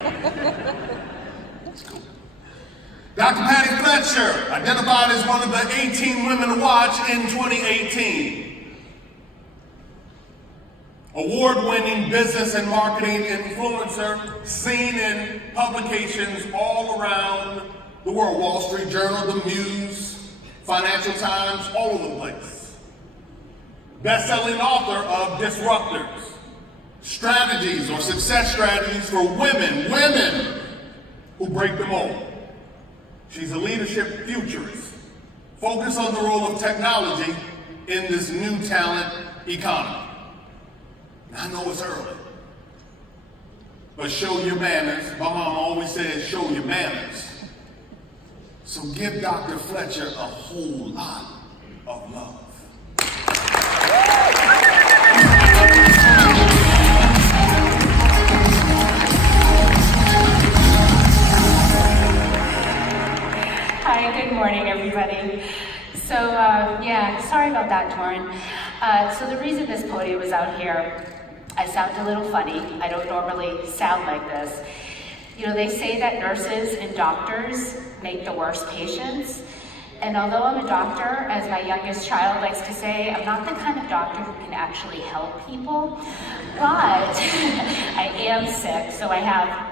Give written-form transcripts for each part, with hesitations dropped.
Dr. Patty Fletcher, identified as one of the 18 women to watch in 2018. Award-winning business and marketing influencer, seen in publications all around the world. Wall Street Journal, The Muse, Financial Times, all over the place. Best-selling author of Disruptors, Strategies or Success Strategies for Women who break the mold. She's a leadership futurist, focused on the role of technology in this new talent economy. I know it's early, but show your manners. My mom always says, show your manners. So give Dr. Fletcher a whole lot of love. Hi, good morning, everybody. So, sorry about that, Torrin. So the reason this podium is out here, I sound a little funny. I don't normally sound like this. You know, they say that nurses and doctors make the worst patients. And although I'm a doctor, as my youngest child likes to say, I'm not the kind of doctor who can actually help people. But I am sick, so I have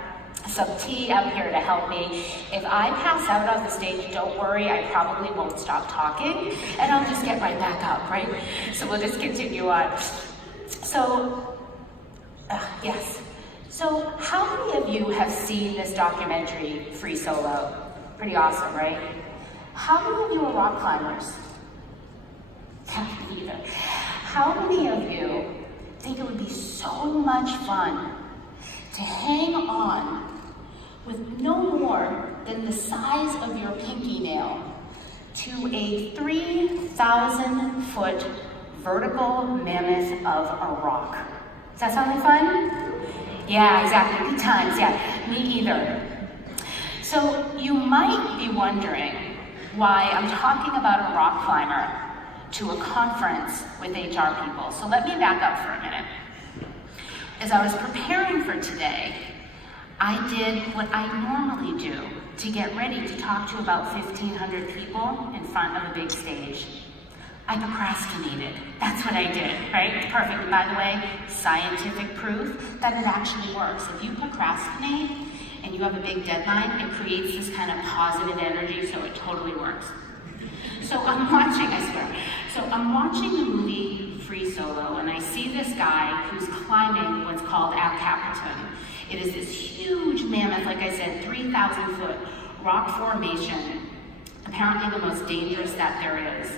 some tea up here to help me. If I pass out on the stage, don't worry, I probably won't stop talking, and I'll just get right back up, right? So we'll just continue on. So, yes. So how many of you have seen this documentary, Free Solo? Pretty awesome, right? How many of you are rock climbers? Me either. How many of you think it would be so much fun to hang on with no more than the size of your pinky nail to a 3,000-foot vertical mammoth of a rock? Does that sound like fun? Yeah, exactly, good times, yeah, me either. So you might be wondering why I'm talking about a rock climber to a conference with HR people. So let me back up for a minute. As I was preparing for today, I did what I normally do to get ready to talk to about 1,500 people in front of a big stage. I procrastinated. That's what I did, right? It's perfect. And by the way, scientific proof that it actually works. If you procrastinate and you have a big deadline, it creates this kind of positive energy, so it totally works. So I'm watching the movie Free Solo, and I see this guy who's climbing what's called El Capitan. It is this huge mammoth, like I said, 3,000-foot rock formation, apparently the most dangerous that there is.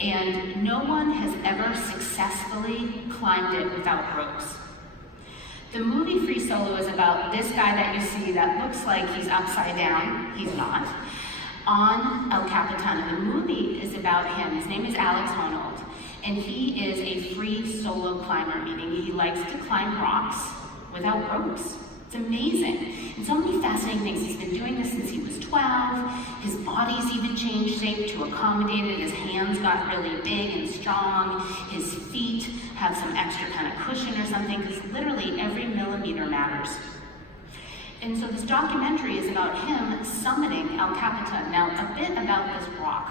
And no one has ever successfully climbed it without ropes. The movie Free Solo is about this guy that you see that looks like he's upside down, he's not, on El Capitan. And the movie is about him. His name is Alex Honnold, and he is a free solo climber, meaning he likes to climb rocks without ropes. It's amazing. And so many fascinating things. He's been doing this since he was 12. His body's even changed shape to accommodate it. His hands got really big and strong. His feet have some extra kind of cushion or something, because literally every millimeter matters. And so this documentary is about him summiting El Capitan. Now, a bit about this rock.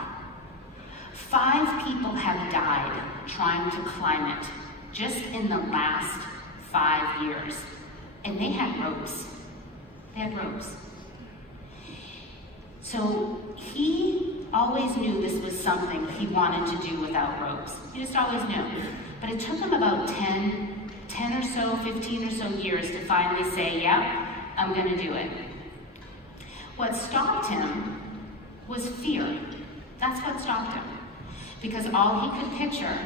5 people have died trying to climb it just in the last 5 years. And they had ropes. So he always knew this was something he wanted to do without ropes. He just always knew. But it took him about 10 or so, 15 or so years to finally say, yeah, I'm gonna do it. What stopped him was fear. That's what stopped him. Because all he could picture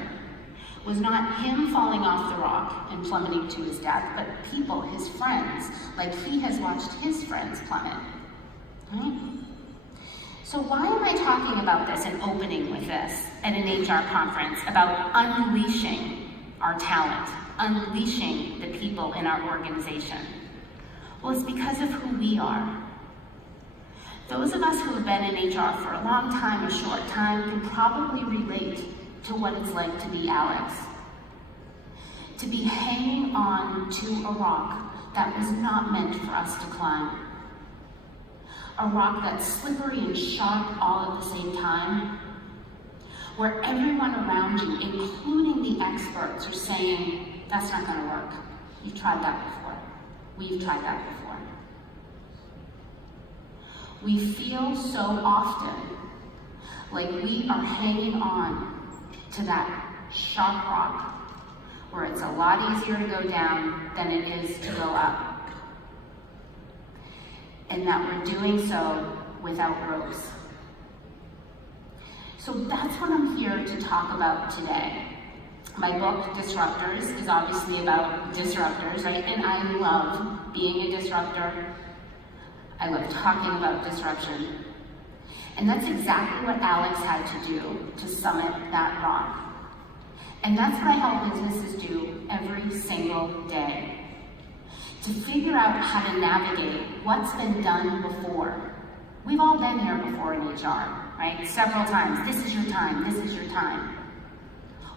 was not him falling off the rock and plummeting to his death, but people, his friends, like he has watched his friends plummet. Right? So why am I talking about this and opening with this at an HR conference about unleashing our talent, unleashing the people in our organization? Well, it's because of who we are. Those of us who have been in HR for a long time, a short time, can probably relate to what it's like to be Alex. To be hanging on to a rock that was not meant for us to climb. A rock that's slippery and sharp all at the same time, where everyone around you, including the experts, are saying, that's not gonna work. You've tried that before. We've tried that before. We feel so often like we are hanging on to that sharp rock where it's a lot easier to go down than it is to go up. And that we're doing so without ropes. So that's what I'm here to talk about today. My book, Disruptors, is obviously about disruptors, right? And I love being a disruptor. I love talking about disruption. And that's exactly what Alex had to do to summit that rock. And that's what I help businesses do every single day. To figure out how to navigate what's been done before. We've all been here before in HR, right? Several times. This is your time, this is your time.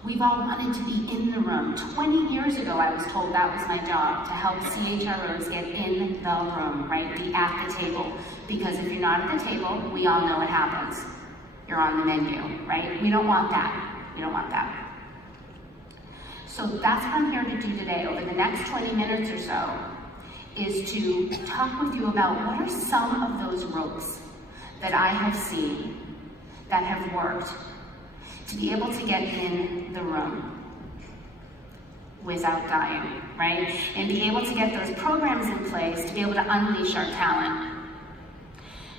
We've all wanted to be in the room. 20 years ago, I was told that was my job, to help CHROs get in the room, right? Be at the table. Because if you're not at the table, we all know what happens. You're on the menu, right? We don't want that. We don't want that. So that's what I'm here to do today, over the next 20 minutes or so, is to talk with you about what are some of those ropes that I have seen that have worked to be able to get in the room without dying, right? And be able to get those programs in place to be able to unleash our talent.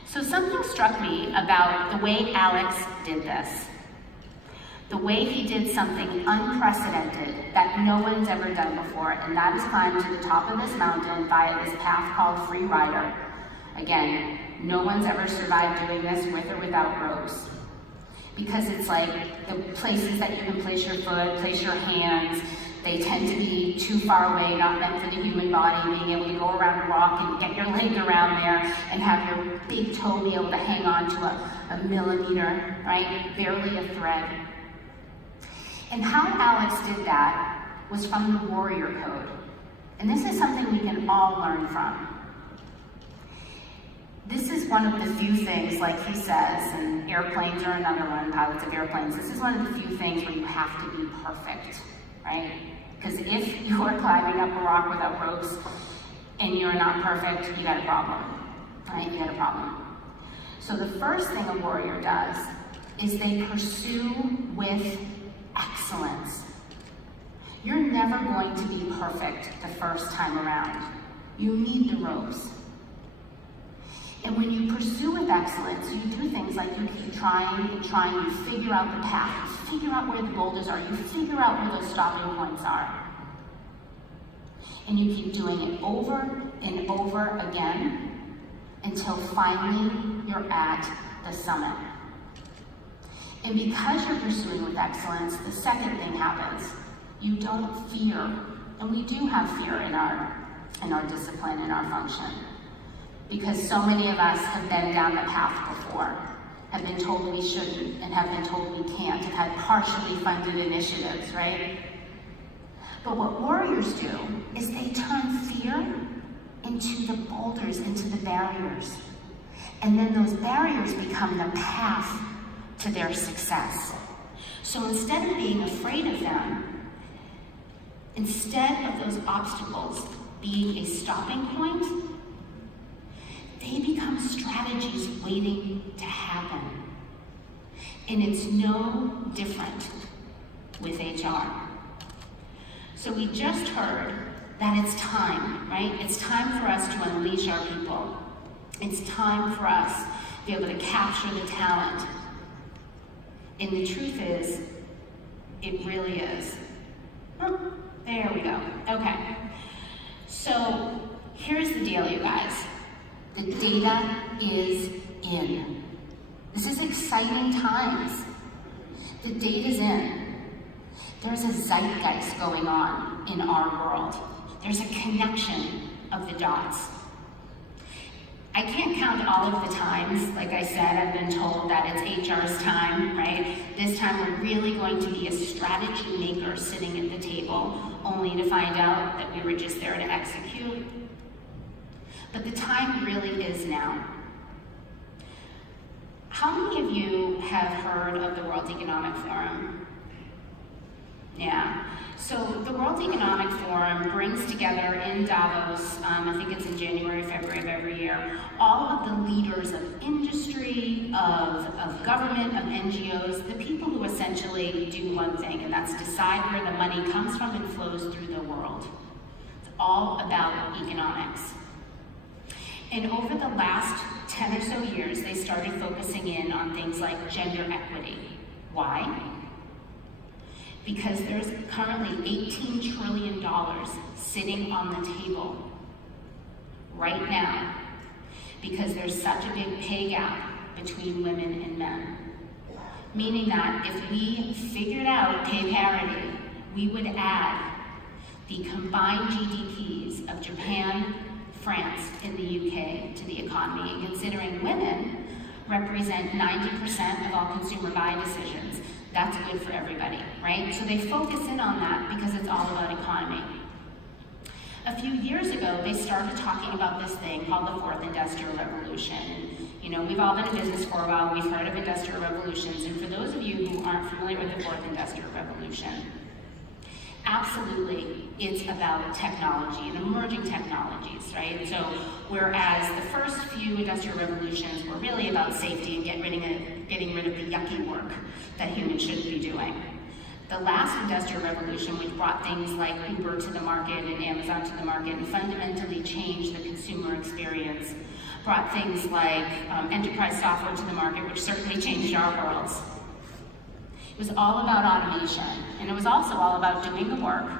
So something struck me about the way Alex did this. The way he did something unprecedented that no one's ever done before, and that is climb to the top of this mountain via this path called Free Rider. Again, no one's ever survived doing this with or without ropes. Because it's like the places that you can place your foot, place your hands, they tend to be too far away, not meant for the human body, being able to go around a rock and get your leg around there and have your big toe be able to hang on to a millimeter, right? Barely a thread. And how Alex did that was from the Warrior Code. And this is something we can all learn from. This is one of the few things, like he says, and airplanes are another one, pilots of airplanes, this is one of the few things where you have to be perfect, right? Because if you are climbing up a rock without ropes and you're not perfect, you got a problem, right? You got a problem. So the first thing a warrior does is they pursue with excellence. You're never going to be perfect the first time around. You need the ropes. And when you pursue with excellence, you do things like you keep trying and trying, you figure out the path, you figure out where the boulders are, you figure out where those stopping points are. And you keep doing it over and over again until finally you're at the summit. And because you're pursuing with excellence, the second thing happens. You don't fear. And we do have fear in our discipline, in our function. Because so many of us have been down the path before, have been told we shouldn't, and have been told we can't, have had partially funded initiatives, right? But what warriors do is they turn fear into the boulders, into the barriers. And then those barriers become the path to their success. So instead of being afraid of them, instead of those obstacles being a stopping point, they become strategies waiting to happen. And it's no different with HR. So we just heard that it's time, right? It's time for us to unleash our people. It's time for us to be able to capture the talent. And the truth is, it really is. Oh, there we go. Okay. So here's the deal, you guys. The data is in. This is exciting times. The data's in. There's a zeitgeist going on in our world. There's a connection of the dots. I can't count all of the times, like I said, I've been told that it's HR's time, right? This time we're really going to be a strategy maker sitting at the table, only to find out that we were just there to execute. but the time really is now. How many of you have heard of the World Economic Forum? Yeah. So the World Economic Forum brings together in Davos, I think it's in January, February of every year, all of the leaders of industry, of government, of NGOs, the people who essentially do one thing, and that's decide where the money comes from and flows through the world. It's all about economics. And over the last 10 or so years, they started focusing in on things like gender equity. Why? Because there's currently $18 trillion sitting on the table right now because there's such a big pay gap between women and men. Meaning that if we figured out pay parity, we would add the combined GDPs of Japan, France, and the UK to the economy. And considering women represent 90% of all consumer buy decisions, that's good for everybody, right? So they focus in on that because it's all about economy. A few years ago, they started talking about this thing called the Fourth Industrial Revolution. And, you know, we've all been in business for a while, we've heard of industrial revolutions, and for those of you who aren't familiar with the Fourth Industrial Revolution, absolutely, it's about technology and emerging technologies, right? So whereas the first few industrial revolutions were really about safety and getting rid of the yucky work that humans shouldn't be doing, the last industrial revolution, which brought things like Uber to the market and Amazon to the market and fundamentally changed the consumer experience, brought things like enterprise software to the market, which certainly changed our worlds. It was all about automation, and it was also all about doing the work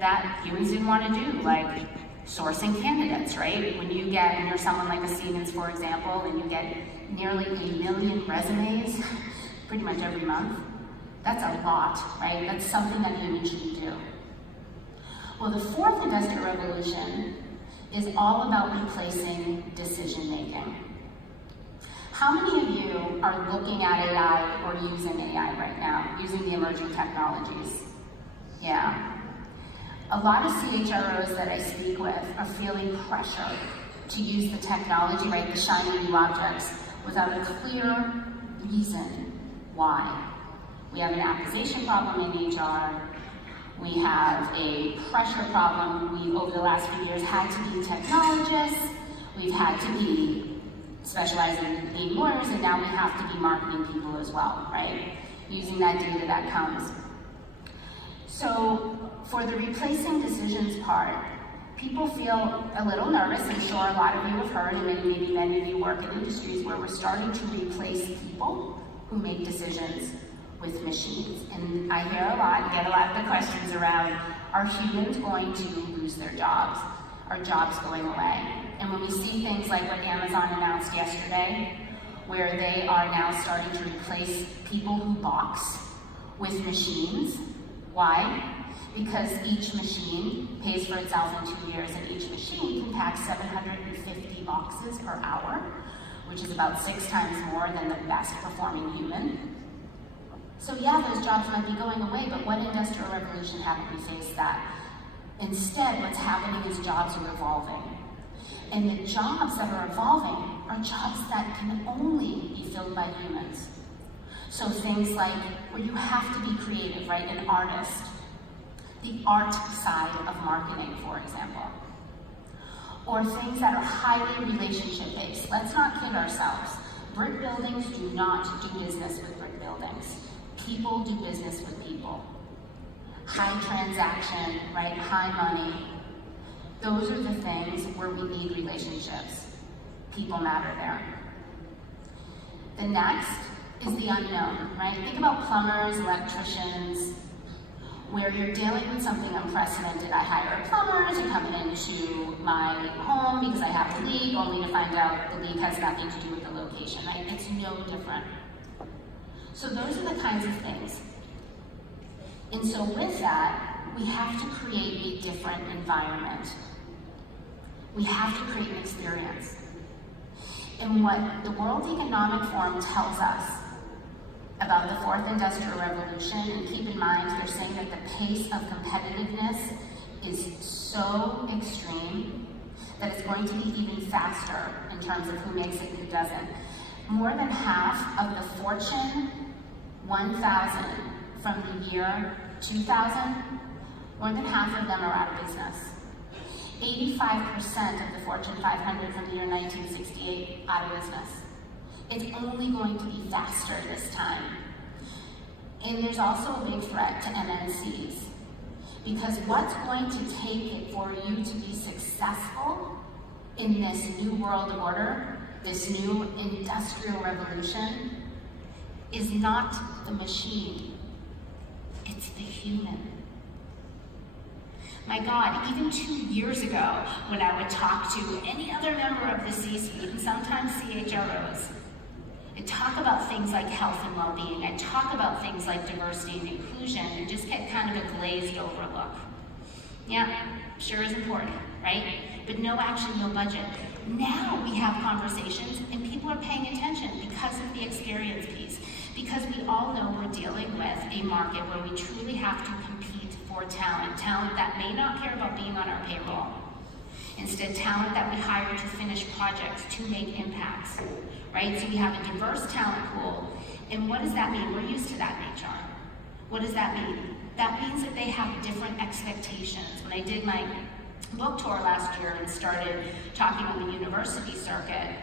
that humans didn't want to do, like sourcing candidates, right? When you're someone like a Siemens, for example, and you get nearly 1 million resumes pretty much every month, that's a lot, right? That's something that humans shouldn't do. Well, the fourth industrial revolution is all about replacing decision making. How many of you are looking at AI or using AI right now, using the emerging technologies? Yeah. A lot of CHROs that I speak with are feeling pressure to use the technology, right, the shiny new objects, without a clear reason why. We have an accusation problem in HR. We have a pressure problem. We, over the last few years, had to be technologists. We've had to be specializing in being lawyers, and now we have to be marketing people as well, right? Using that data that comes. So for the replacing decisions part, people feel a little nervous. I'm sure a lot of you have heard, and maybe many of you work in industries where we're starting to replace people who make decisions with machines. And I hear a lot, get a lot of the questions around, are humans going to lose their jobs? Are jobs going away? And when we see things like what Amazon announced yesterday, where they are now starting to replace people who box with machines. Why? Because each machine pays for itself in 2 years, and each machine can pack 750 boxes per hour, which is about 6 times more than the best performing human. So yeah, those jobs might be going away, but what industrial revolution haven't we faced that? Instead, what's happening is jobs are evolving. And the jobs that are evolving are jobs that can only be filled by humans. So things like where you have to be creative, right? An artist. The art side of marketing, for example. Or things that are highly relationship-based. Let's not kid ourselves. Brick buildings do not do business with brick buildings. People do business with people. High transaction, right? High money. Those are the things where we need relationships. People matter there. The next is the unknown, right? Think about plumbers, electricians, where you're dealing with something unprecedented. I hire a plumber to come into my home because I have a leak, only to find out the leak has nothing to do with the location, right? It's no different. So those are the kinds of things. And so with that, we have to create a different environment. We have to create an experience. And what the World Economic Forum tells us about the fourth industrial revolution, and keep in mind, they're saying that the pace of competitiveness is so extreme that it's going to be even faster in terms of who makes it and who doesn't. More than half of the Fortune 1000 from the year 2000, more than half of them are out of business. 85% of the Fortune 500 from the year 1968 out of business. It's only going to be faster this time. And there's also a big threat to MNCs. Because what's going to take it for you to be successful in this new world order, this new industrial revolution, is not the machine, it's the human. My God, even 2 years ago, when I would talk to any other member of the C-suite, and sometimes CHROs, I'd talk about things like health and well-being, I'd talk about things like diversity and inclusion, and just get kind of a glazed over look. Yeah, sure is important, right? But no action, no budget. Now we have conversations and people are paying attention because of the experience piece. Because we all know we're dealing with a market where we truly have to compete for talent. Talent that may not care about being on our payroll. Instead, talent that we hire to finish projects, to make impacts, right? So we have a diverse talent pool. And what does that mean? We're used to that in HR. What does that mean? That means that they have different expectations. When I did my book tour last year and started talking on the university circuit,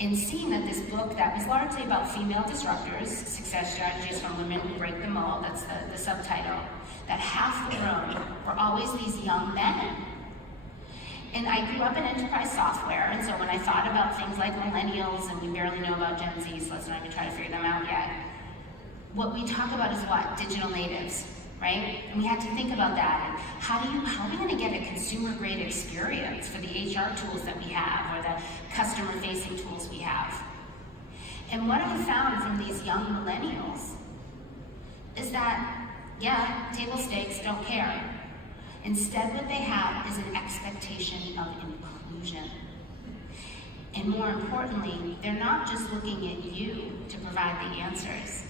and seeing that this book that was largely about female disruptors, success strategies from women who break the mold, that's the subtitle, that half the room were always these young men. And I grew up in enterprise software, and so when I thought about things like millennials, and we barely know about Gen Z, so let's not even try to figure them out yet, what we talk about is what? Digital natives, right? And we had to think about that, and how are we gonna get a consumer-grade experience for the HR tools that we have, or the customer-facing tools we have? And what I found from these young millennials is that, yeah, table stakes, don't care. Instead, what they have is an expectation of inclusion. And more importantly, they're not just looking at you to provide the answers.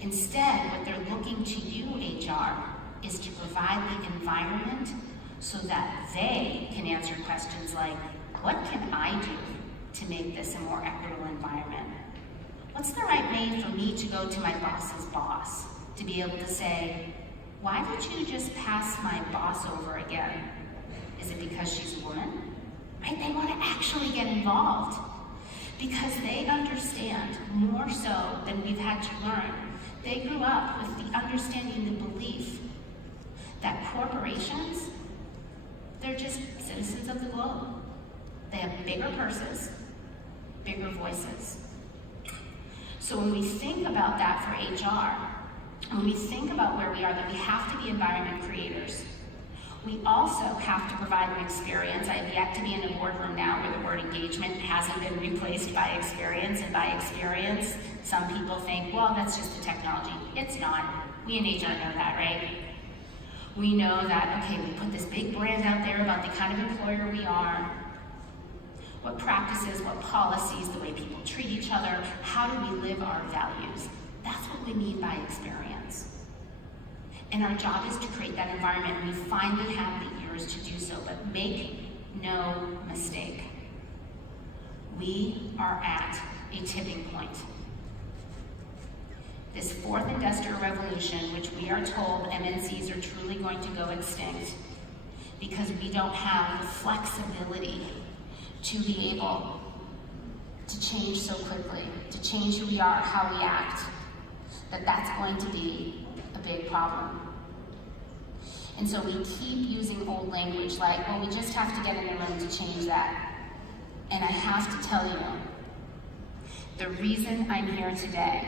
Instead, what they're looking to you, HR, is to provide the environment so that they can answer questions like, what can I do to make this a more equitable environment? What's the right way for me to go to my boss's boss to be able to say, why did you just pass my boss over again? Is it because she's a woman? Right? They want to actually get involved because they understand more so than we've had to learn. They grew up with the understanding, the belief that corporations, they're just citizens of the globe. They have bigger purses, bigger voices. So when we think about that for HR, when we think about where we are, that we have to be environment creators. We also have to provide an experience. I have yet to be in a boardroom now where the word engagement hasn't been replaced by experience, and by experience, some people think, well, that's just the technology. It's not. We in HR know that, right? We know that, okay, we put this big brand out there about the kind of employer we are, what practices, what policies, the way people treat each other, how do we live our values? That's what we mean by experience. And our job is to create that environment, and we finally have the ears to do so. But make no mistake, we are at a tipping point. This fourth industrial revolution, which we are told MNCs are truly going to go extinct because we don't have the flexibility to be able to change so quickly, to change who we are, how we act, that's going to be a big problem. And so we keep using old language like, well, we just have to get in the room to change that. And I have to tell you, the reason I'm here today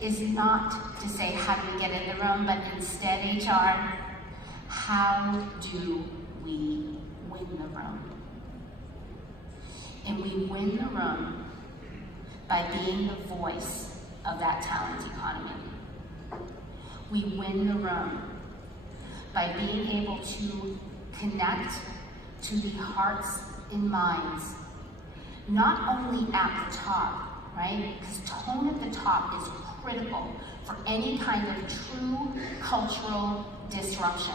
is not to say how do we get in the room, but instead, HR, how do we win the room? And we win the room by being the voice of that talent economy. We win the room by being able to connect to the hearts and minds, not only at the top, right? Because tone at the top is critical for any kind of true cultural disruption.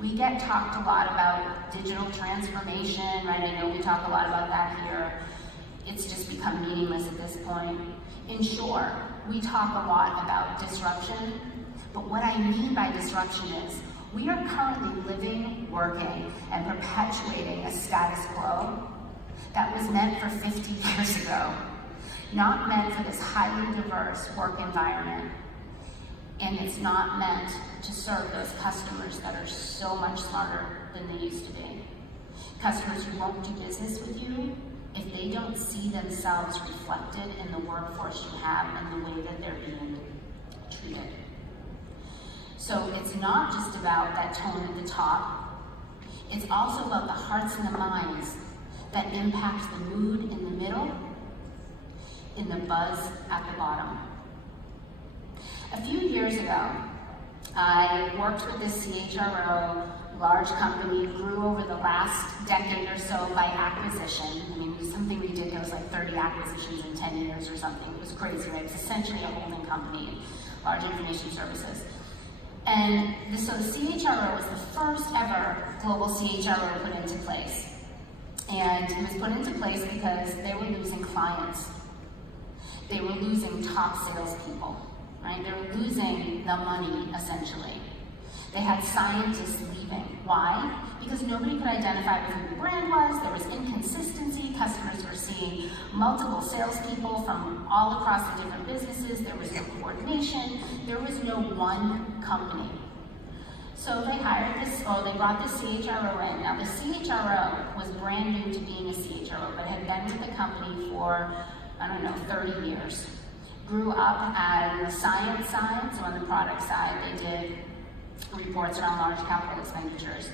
We get talked a lot about digital transformation, right? I know we talk a lot about that here. It's just become meaningless at this point. And sure, we talk a lot about disruption, but what I mean by disruption is we are currently living, working, and perpetuating a status quo that was meant for 50 years ago, not meant for this highly diverse work environment. And it's not meant to serve those customers that are so much smarter than they used to be. Customers who won't do business with you if they don't see themselves reflected in the workforce you have and the way that they're being treated. So it's not just about that tone at the top, it's also about the hearts and the minds that impact the mood in the middle, in the buzz at the bottom. A few years ago, I worked with this CHRO, large company, grew over the last decade or so by acquisition. I mean, it was something ridiculous, like 30 acquisitions in 10 years or something. It was crazy, right? It's essentially a holding company, large information services. And so the CHRO was the first ever global CHRO put into place. And it was put into place because they were losing clients. They were losing top salespeople. Right? They were losing the money, essentially. They had scientists leaving. Why? Because nobody could identify who the brand was, there was inconsistency, customers were seeing multiple salespeople from all across the different businesses, there was no coordination, there was no one company. So they hired this, or they brought the CHRO in. Now the CHRO was brand new to being a CHRO, but had been with the company for, 30 years. Grew up on the science side, so on the product side, they did reports around large capital expenditures.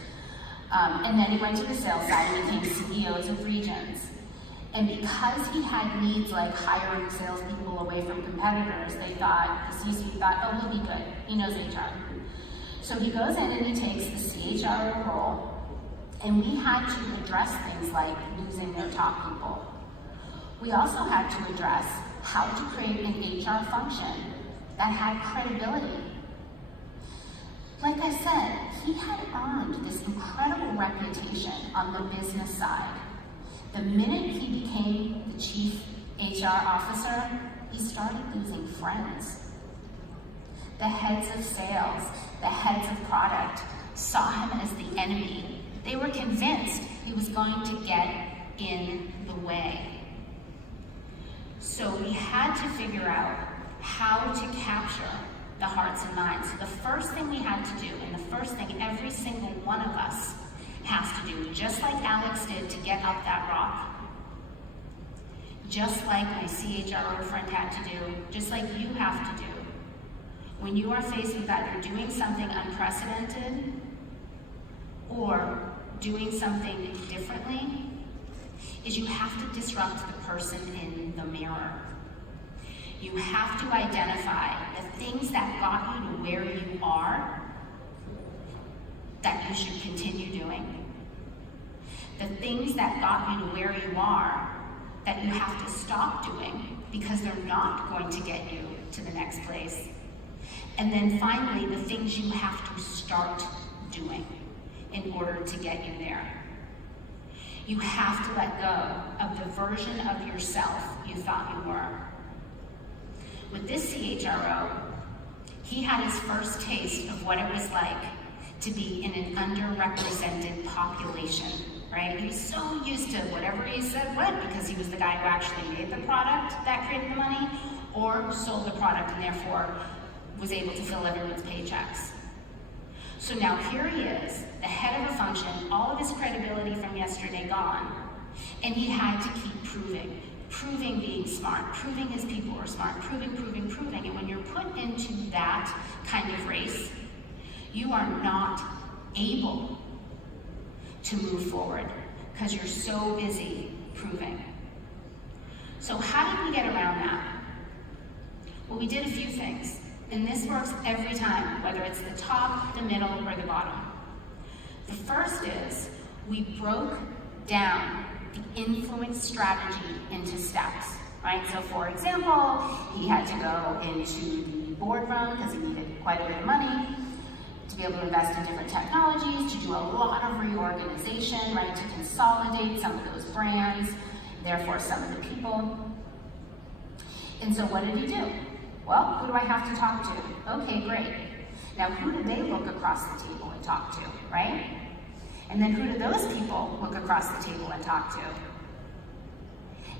And then he went to the sales side and became CEOs of regions. And because he had needs like hiring salespeople away from competitors, they thought, the C-suite thought, oh, he'll be good, he knows HR. So he goes in and he takes the CHRO role, and we had to address things like losing their top people. We also had to address how to create an HR function that had credibility. Like I said, he had earned this incredible reputation on the business side. The minute he became the chief HR officer, he started losing friends. The heads of sales, the heads of product, saw him as the enemy. They were convinced he was going to get in the way. So we had to figure out how to capture the hearts and minds. So the first thing we had to do, and the first thing every single one of us has to do, just like Alex did to get up that rock, just like my CHRO friend had to do, just like you have to do, when you are faced with either doing something unprecedented or doing something differently, is you have to disrupt the person in the mirror. You have to identify the things that got you to where you are that you should continue doing. The things that got you to where you are that you have to stop doing because they're not going to get you to the next place. And then finally, the things you have to start doing in order to get you there. You have to let go of the version of yourself you thought you were. With this CHRO, he had his first taste of what it was like to be in an underrepresented population, right? He was so used to whatever he said went because he was the guy who actually made the product that created the money or sold the product and therefore was able to fill everyone's paychecks. So now here he is, the head of a function, all of his credibility from yesterday gone, and he had to keep proving being smart, proving his people were smart, proving. And when you're put into that kind of race, you are not able to move forward because you're so busy proving. So how did we get around that? Well, we did a few things. And this works every time, whether it's the top, the middle, or the bottom. The first is we broke down the influence strategy into steps, right? So for example, he had to go into the boardroom because he needed quite a bit of money to be able to invest in different technologies, to do a lot of reorganization, right, to consolidate some of those brands, therefore some of the people. And so what did he do? Well, who do I have to talk to? Okay, great. Now who do they look across the table and talk to, right? And then who do those people look across the table and talk to?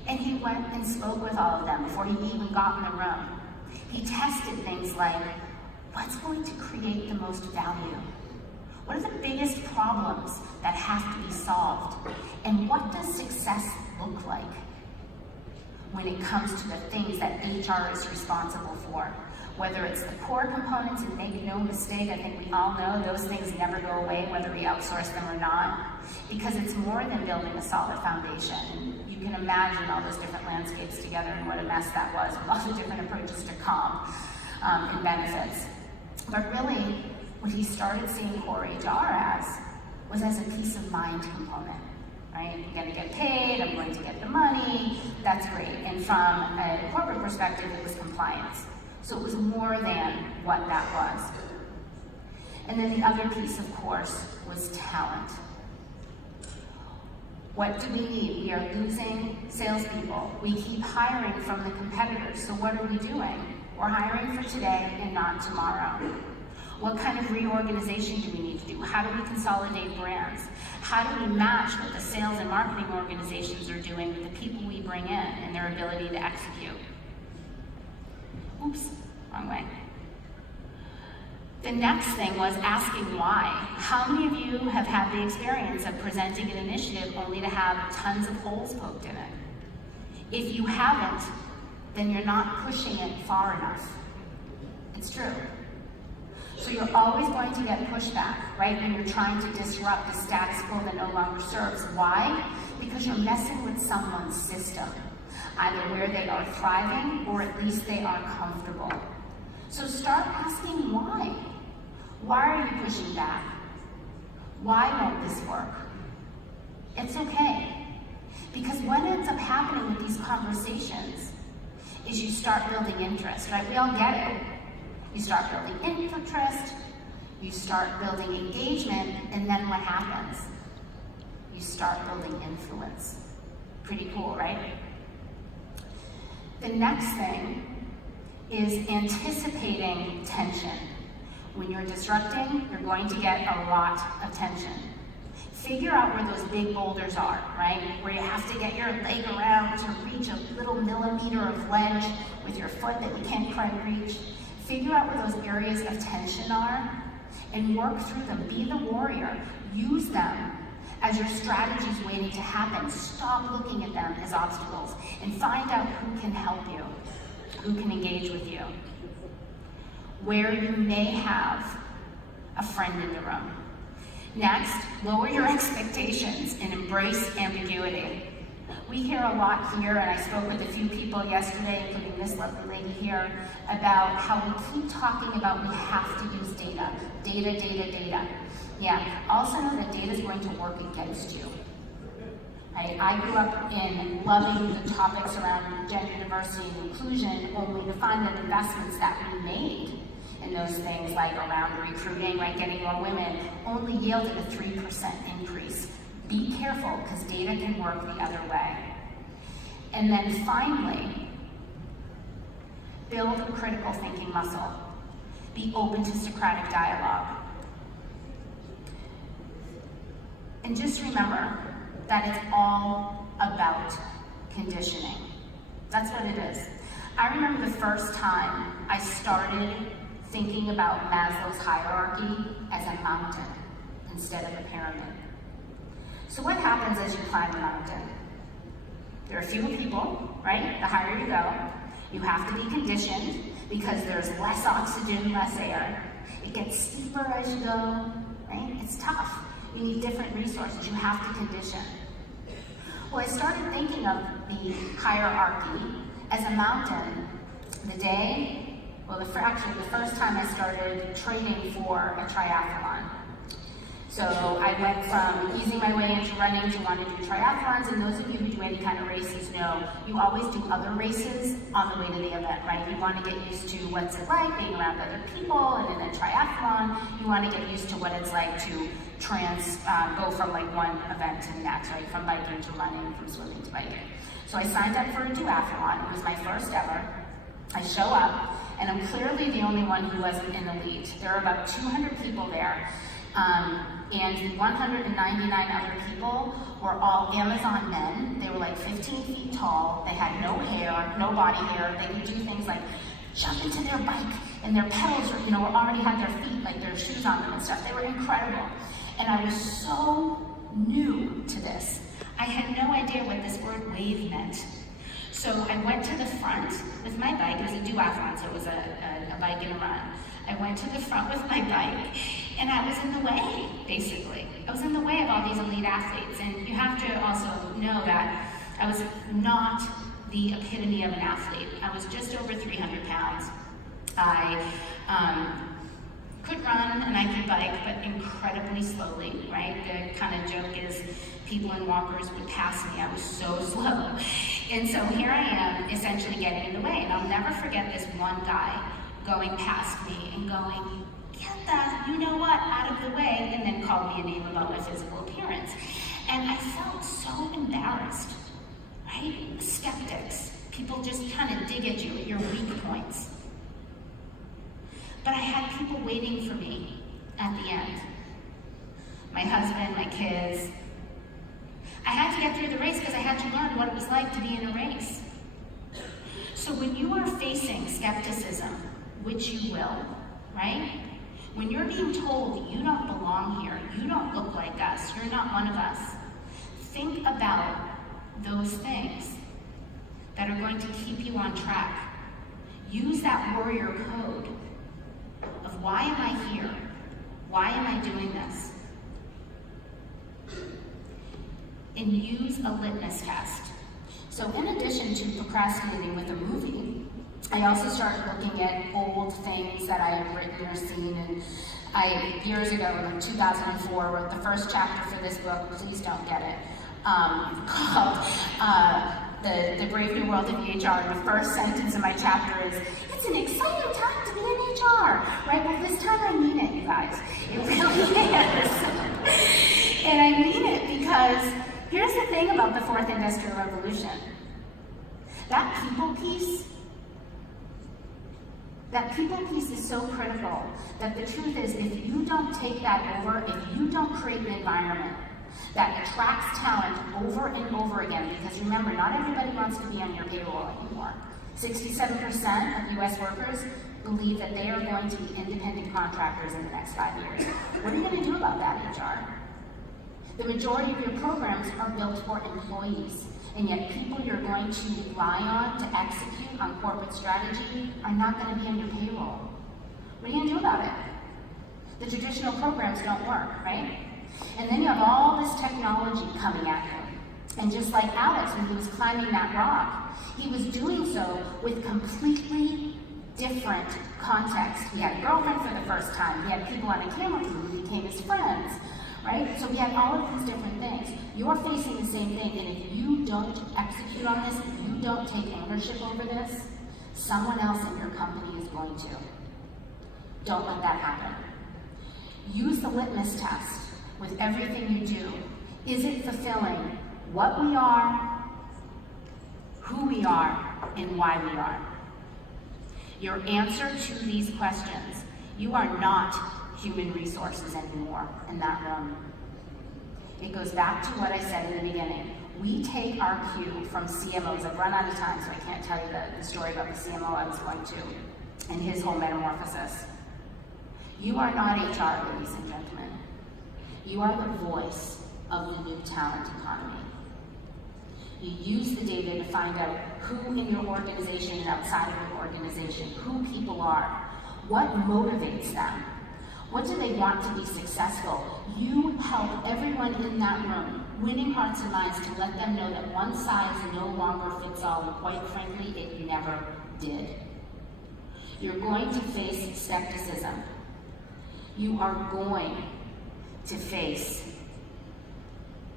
And he went and spoke with all of them before he even got in the room. He tested things like, what's going to create the most value? What are the biggest problems that have to be solved? And what does success look like when it comes to the things that HR is responsible for? Whether it's the core components, and make no mistake, I think we all know those things never go away, whether we outsource them or not, because it's more than building a solid foundation. You can imagine all those different landscapes together and what a mess that was with all the different approaches to comp and benefits. But really, what he started seeing core HR as was as a peace of mind component, right? I'm going to get paid, I'm going to get the money, that's great. And from a corporate perspective, it was compliance. So it was more than what that was. And then the other piece, of course, was talent. What do we need? We are losing salespeople. We keep hiring from the competitors. So what are we doing? We're hiring for today and not tomorrow. What kind of reorganization do we need to do? How do we consolidate brands? How do we match what the sales and marketing organizations are doing with the people we bring in and their ability to execute? Oops, wrong way. The next thing was asking why. How many of you have had the experience of presenting an initiative only to have tons of holes poked in it? If you haven't, then you're not pushing it far enough. It's true. So you're always going to get pushback, right, when you're trying to disrupt the status quo that no longer serves. Why? Because you're messing with someone's system, either where they are thriving or at least they are comfortable. So start asking why. Why are you pushing back? Why won't this work? It's okay. Because what ends up happening with these conversations is you start building interest, right? We all get it. You start building interest, you start building engagement, and then what happens? You start building influence. Pretty cool, right? The next thing is anticipating tension. When you're disrupting, you're going to get a lot of tension. Figure out where those big boulders are, right? Where you have to get your leg around to reach a little millimeter of ledge with your foot that you can't quite reach. Figure out where those areas of tension are and work through them. Be the warrior. Use them as your strategies waiting to happen. Stop looking at them as obstacles and find out who can help you, who can engage with you, where you may have a friend in the room. Next, lower your expectations and embrace ambiguity. We hear a lot here, and I spoke with a few people yesterday, including this lovely lady here, about how we keep talking about we have to use data. Data, data, data. Yeah, also know that data is going to work against you. I grew up in loving the topics around gender diversity and inclusion, only to find that investments that we made in those things, like around recruiting, right, getting more women, only yielded a 3% increase. Be careful, because data can work the other way. And then finally, build a critical thinking muscle. Be open to Socratic dialogue. And just remember that it's all about conditioning. That's what it is. I remember the first time I started thinking about Maslow's hierarchy as a mountain instead of a pyramid. So what happens as you climb a mountain? There are fewer people, right? The higher you go. You have to be conditioned because there's less oxygen, less air. It gets steeper as you go, right? It's tough. You need different resources. You have to condition. Well, I started thinking of the hierarchy as a mountain actually the first time I started training for a triathlon. So I went from easing my way into running to want to do triathlons, and those of you who do any kind of races know you always do other races on the way to the event, right? You want to get used to what's it like being around other people, and in a triathlon, you want to get used to what it's like to go from like one event to the next, right? From biking to running, from swimming to biking. So I signed up for a duathlon. It was my first ever. I show up, and I'm clearly the only one who wasn't in the lead. There are about 200 people there. And 199 other people were all Amazon men. They were like 15 feet tall. They had no hair, no body hair. They could do things like jump into their bike, and their pedals were already had their feet, like their shoes on them and stuff. They were incredible. And I was so new to this. I had no idea what this word wave meant. So I went to the front with my bike. It was a duathlon, so it was a bike and a run. I went to the front with my bike, and I was in the way, basically. I was in the way of all these elite athletes, and you have to also know that I was not the epitome of an athlete. I was just over 300 pounds. I could run and I could bike, but incredibly slowly, right? The kind of joke is people in walkers would pass me. I was so slow. And so here I am, essentially getting in the way, and I'll never forget this one guy going past me and going, "Get that, you know what, out of the way," and then called me a name about my physical appearance. And I felt so embarrassed, right? Skeptics, people just kind of dig at you at your weak points. But I had people waiting for me at the end. My husband, my kids. I had to get through the race because I had to learn what it was like to be in a race. So when you are facing skepticism, which you will, right? When you're being told you don't belong here, you don't look like us, you're not one of us, think about those things that are going to keep you on track. Use that warrior code of why am I here? Why am I doing this? And use a litmus test. So in addition to procrastinating with a movie, I also started looking at old things that I have written or seen, and I, years ago, in 2004, wrote the first chapter for this book, please don't get it, called The Brave New World of EHR, and the first sentence in my chapter is, "It's an exciting time to be in HR," right? Well, this time I mean it, you guys. It really is. And I mean it because here's the thing about the Fourth Industrial Revolution. That people piece is so critical that the truth is, if you don't take that over, if you don't create an environment that attracts talent over and over again, because remember, not everybody wants to be on your payroll anymore. 67% of US workers believe that they are going to be independent contractors in the next 5 years. What are you going to do about that, HR? The majority of your programs are built for employees, and yet people you're going to rely on to execute on corporate strategy are not going to be on your payroll. What are you going to do about it? The traditional programs don't work, right? And then you have all this technology coming at you. And just like Alex, when he was climbing that rock, he was doing so with completely different context. He had a girlfriend for the first time. He had people on a camera who became his friends. Right? So we have all of these different things. You're facing the same thing, and if you don't execute on this, if you don't take ownership over this, someone else in your company is going to. Don't let that happen. Use the litmus test with everything you do. Is it fulfilling what we are, who we are, and why we are? Your answer to these questions, you are not human resources anymore in that room. It goes back to what I said in the beginning. We take our cue from CMOs. I've run out of time, so I can't tell you the story about the CMO I was going to and his whole metamorphosis. You are not HR, ladies and gentlemen. You are the voice of the new talent economy. You use the data to find out who in your organization and outside of your organization, who people are, what motivates them. What do they want to be successful? You help everyone in that room, winning hearts and minds, to let them know that one size no longer fits all, and quite frankly, it never did. You're going to face skepticism. You are going to face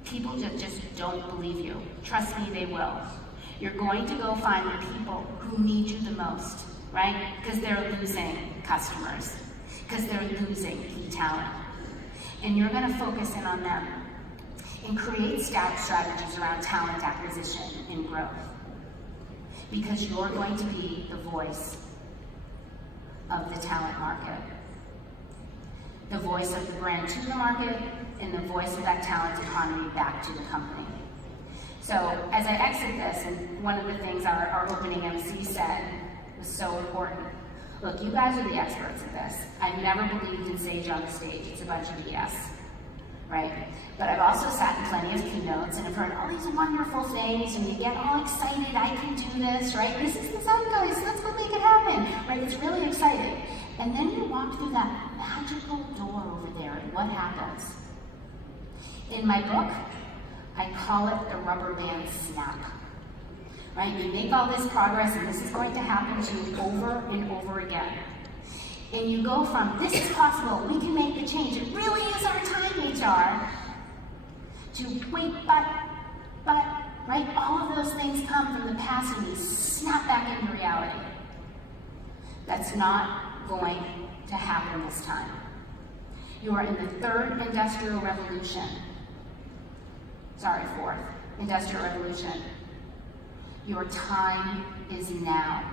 people that just don't believe you. Trust me, they will. You're going to go find the people who need you the most, right? Because they're losing customers, because they're losing key talent. And you're going to focus in on them and create strategies around talent acquisition and growth. Because you're going to be the voice of the talent market. The voice of the brand to the market, and the voice of that talent economy back to the company. So as I exit this, and one of the things our opening MC said was so important. Look, you guys are the experts at this. I've never believed in sage on the stage. It's a bunch of BS, right? But I've also sat in plenty of keynotes and have heard all these wonderful things, and you get all excited, I can do this, right? This is the zeitgeist, let's go make it happen, right? It's really exciting. And then you walk through that magical door over there, and what happens? In my book, I call it the rubber band snap. Right? You make all this progress, and this is going to happen to you over and over again. And you go from, this is possible, we can make the change, it really is our time, HR, to wait, but, right? All of those things come from the past, and we snap back into reality. That's not going to happen this time. You are in the third industrial revolution. Sorry, fourth industrial revolution. Your time is now.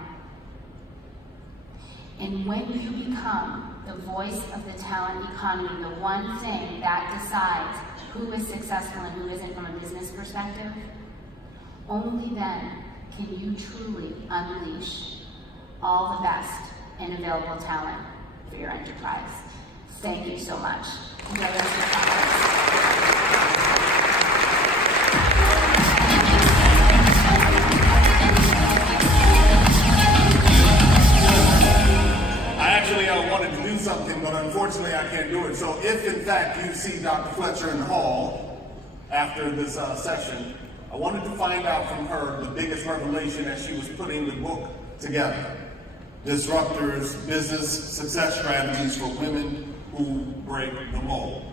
And when you become the voice of the talent economy, the one thing that decides who is successful and who isn't from a business perspective, only then can you truly unleash all the best and available talent for your enterprise. Thank you so much. Enjoy the rest of your conference. I wanted to do something, but unfortunately I can't do it. So if in fact you see Dr. Fletcher in the hall after this session, I wanted to find out from her the biggest revelation as she was putting the book together. Disruptors, Business Success Strategies for Women Who Break the Mold.